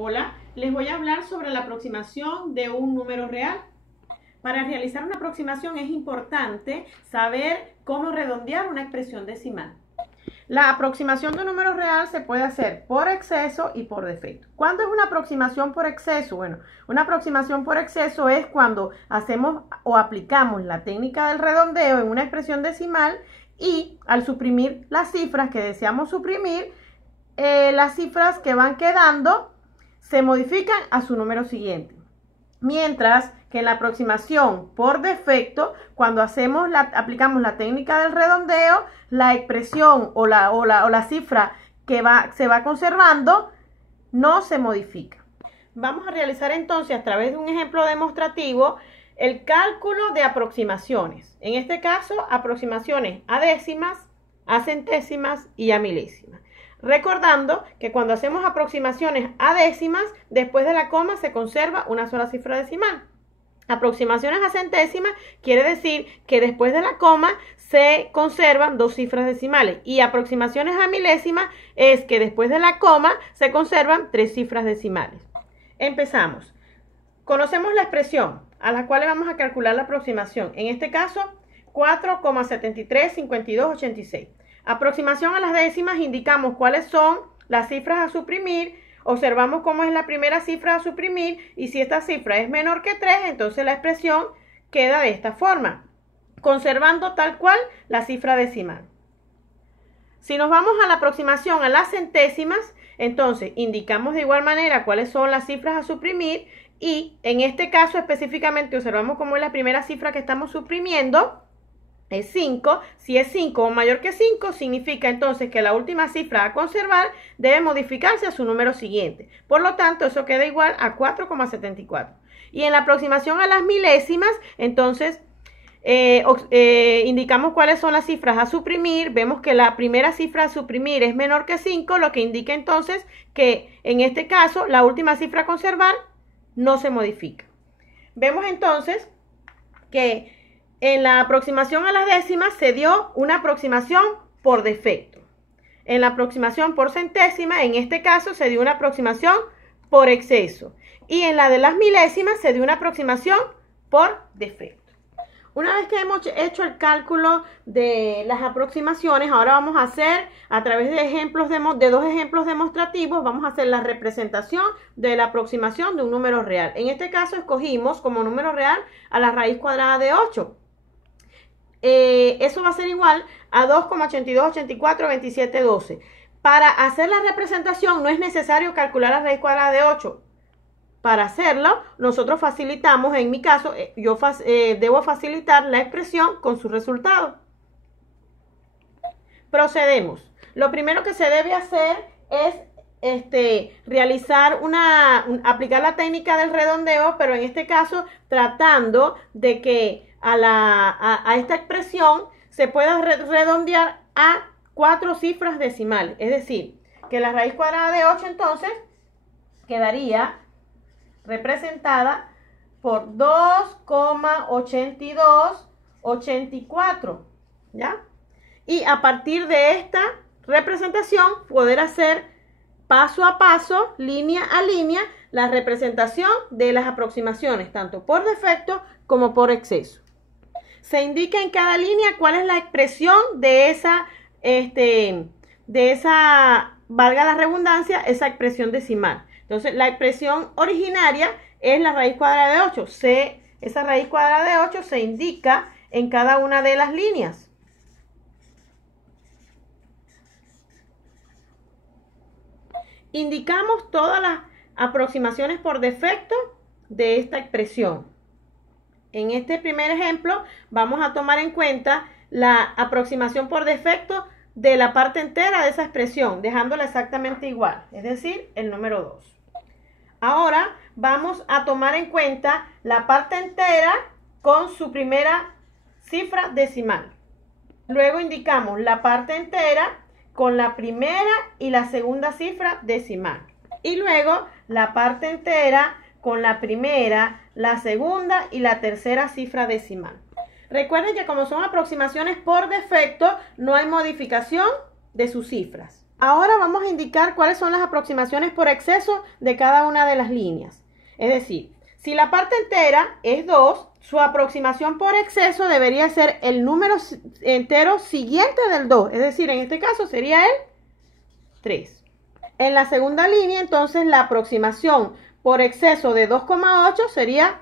Hola, les voy a hablar sobre la aproximación de un número real. Para realizar una aproximación es importante saber cómo redondear una expresión decimal. La aproximación de un número real se puede hacer por exceso y por defecto. ¿Cuándo es una aproximación por exceso? Bueno, una aproximación por exceso es cuando hacemos o aplicamos la técnica del redondeo en una expresión decimal y al suprimir las cifras que deseamos suprimir, las cifras que van quedando se modifican a su número siguiente. Mientras que en la aproximación por defecto, cuando aplicamos la técnica del redondeo, la expresión o la cifra que se va conservando no se modifica. Vamos a realizar entonces a través de un ejemplo demostrativo el cálculo de aproximaciones. En este caso, aproximaciones a décimas, a centésimas y a milésimas. Recordando que cuando hacemos aproximaciones a décimas, después de la coma se conserva una sola cifra decimal. Aproximaciones a centésimas quiere decir que después de la coma se conservan dos cifras decimales. Y aproximaciones a milésimas es que después de la coma se conservan tres cifras decimales. Empezamos. Conocemos la expresión a la cual vamos a calcular la aproximación. En este caso, 4,735286. Aproximación a las décimas, indicamos cuáles son las cifras a suprimir, observamos cómo es la primera cifra a suprimir y si esta cifra es menor que 3, entonces la expresión queda de esta forma, conservando tal cual la cifra decimal. Si nos vamos a la aproximación a las centésimas, entonces indicamos de igual manera cuáles son las cifras a suprimir y en este caso específicamente observamos cómo es la primera cifra que estamos suprimiendo. Es 5, si es 5 o mayor que 5, significa entonces que la última cifra a conservar debe modificarse a su número siguiente. Por lo tanto, eso queda igual a 4,74. Y en la aproximación a las milésimas, entonces, indicamos cuáles son las cifras a suprimir. Vemos que la primera cifra a suprimir es menor que 5, lo que indica entonces que en este caso la última cifra a conservar no se modifica. Vemos entonces que en la aproximación a las décimas se dio una aproximación por defecto. En la aproximación por centésima, en este caso, se dio una aproximación por exceso. Y en la de las milésimas se dio una aproximación por defecto. Una vez que hemos hecho el cálculo de las aproximaciones, ahora vamos a hacer, a través de dos ejemplos demostrativos, vamos a hacer la representación de la aproximación de un número real. En este caso escogimos como número real a la raíz cuadrada de 8. Eso va a ser igual a 2,82842712. Para hacer la representación no es necesario calcular la raíz cuadrada de 8. Para hacerlo, nosotros facilitamos, en mi caso, yo debo facilitar la expresión con su resultado. Procedemos. Lo primero que se debe hacer es aplicar la técnica del redondeo, pero en este caso tratando de que a esta expresión se pueda redondear a 4 cifras decimales. Es decir, que la raíz cuadrada de 8 entonces quedaría representada por 2,8284, ¿ya? Y a partir de esta representación poder hacer paso a paso, línea a línea, la representación de las aproximaciones, tanto por defecto como por exceso. Se indica en cada línea cuál es la expresión de esa, valga la redundancia, esa expresión decimal. Entonces, la expresión originaria es la raíz cuadrada de 8. Esa raíz cuadrada de 8 se indica en cada una de las líneas. Indicamos todas las aproximaciones por defecto de esta expresión. En este primer ejemplo vamos a tomar en cuenta la aproximación por defecto de la parte entera de esa expresión, dejándola exactamente igual, es decir, el número 2. Ahora vamos a tomar en cuenta la parte entera con su primera cifra decimal. Luego indicamos la parte entera con la primera y la segunda cifra decimal. Y luego la parte entera con la primera, la segunda y la tercera cifra decimal. Recuerden que como son aproximaciones por defecto, no hay modificación de sus cifras. Ahora vamos a indicar cuáles son las aproximaciones por exceso de cada una de las líneas. Es decir, si la parte entera es 2, su aproximación por exceso debería ser el número entero siguiente del 2. Es decir, en este caso sería el 3. En la segunda línea, entonces, la aproximación por exceso de 2,8 sería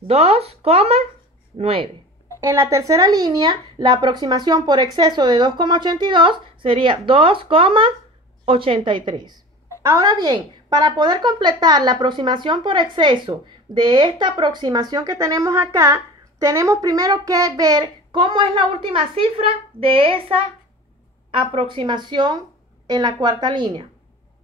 2,9. En la tercera línea, la aproximación por exceso de 2,82 sería 2,83. Ahora bien, para poder completar la aproximación por exceso de esta aproximación que tenemos acá, tenemos primero que ver cómo es la última cifra de esa aproximación en la cuarta línea.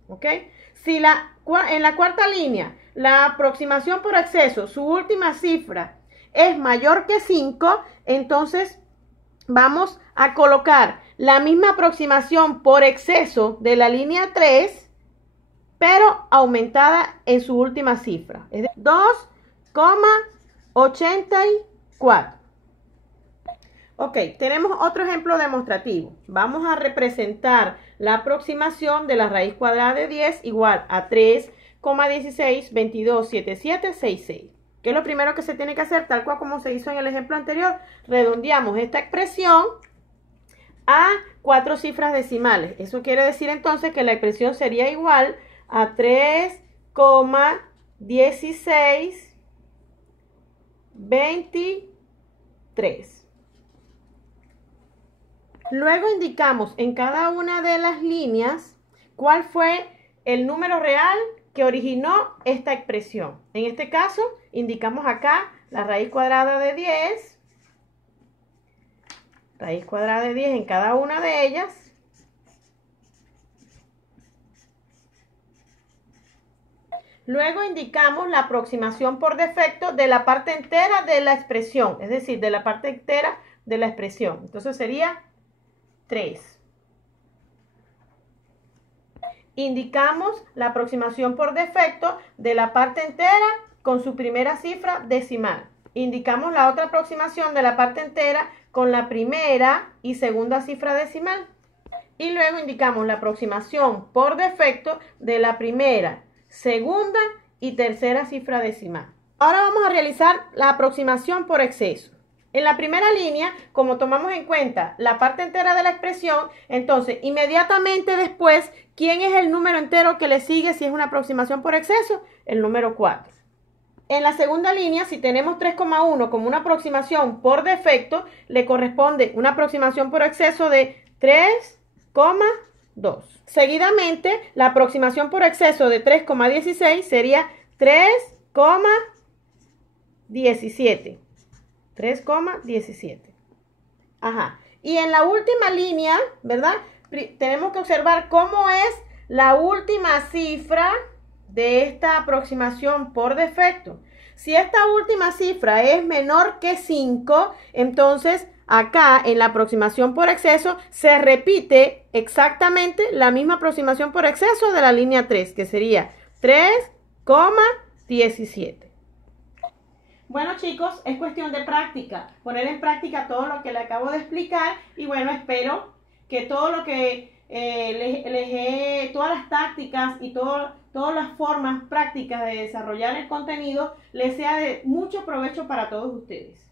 ¿Ok? Si en la cuarta línea la aproximación por exceso, su última cifra es mayor que 5, entonces vamos a colocar la misma aproximación por exceso de la línea 3, pero aumentada en su última cifra, es de 2,84. Ok, tenemos otro ejemplo demostrativo. Vamos a representar la aproximación de la raíz cuadrada de 10 igual a 3,16227766. ¿Qué es lo primero que se tiene que hacer? Tal cual como se hizo en el ejemplo anterior, redondeamos esta expresión a 4 cifras decimales. Eso quiere decir entonces que la expresión sería igual a 3,1623. Luego indicamos en cada una de las líneas cuál fue el número real que originó esta expresión. En este caso, indicamos acá la raíz cuadrada de 10, raíz cuadrada de 10 en cada una de ellas. Luego indicamos la aproximación por defecto de la parte entera de la expresión, es decir, de la parte entera de la expresión. Entonces sería 3. Indicamos la aproximación por defecto de la parte entera con su primera cifra decimal. Indicamos la otra aproximación de la parte entera con la primera y segunda cifra decimal. Y luego indicamos la aproximación por defecto de la primera, segunda y tercera cifra decimal. Ahora vamos a realizar la aproximación por exceso. En la primera línea, como tomamos en cuenta la parte entera de la expresión, entonces inmediatamente después, ¿quién es el número entero que le sigue si es una aproximación por exceso? El número 4. En la segunda línea, si tenemos 3,1 como una aproximación por defecto, le corresponde una aproximación por exceso de 3,2. Seguidamente, la aproximación por exceso de 3,16 sería 3,17. 3,17. Ajá. Y en la última línea, ¿verdad? Tenemos que observar cómo es la última cifra de esta aproximación por defecto. Si esta última cifra es menor que 5, entonces acá en la aproximación por exceso se repite exactamente la misma aproximación por exceso de la línea 3, que sería 3,17. Bueno, chicos, es cuestión de práctica, poner en práctica todo lo que le acabo de explicar y bueno, espero que todo lo que todas las tácticas y todas las formas prácticas de desarrollar el contenido les sea de mucho provecho para todos ustedes.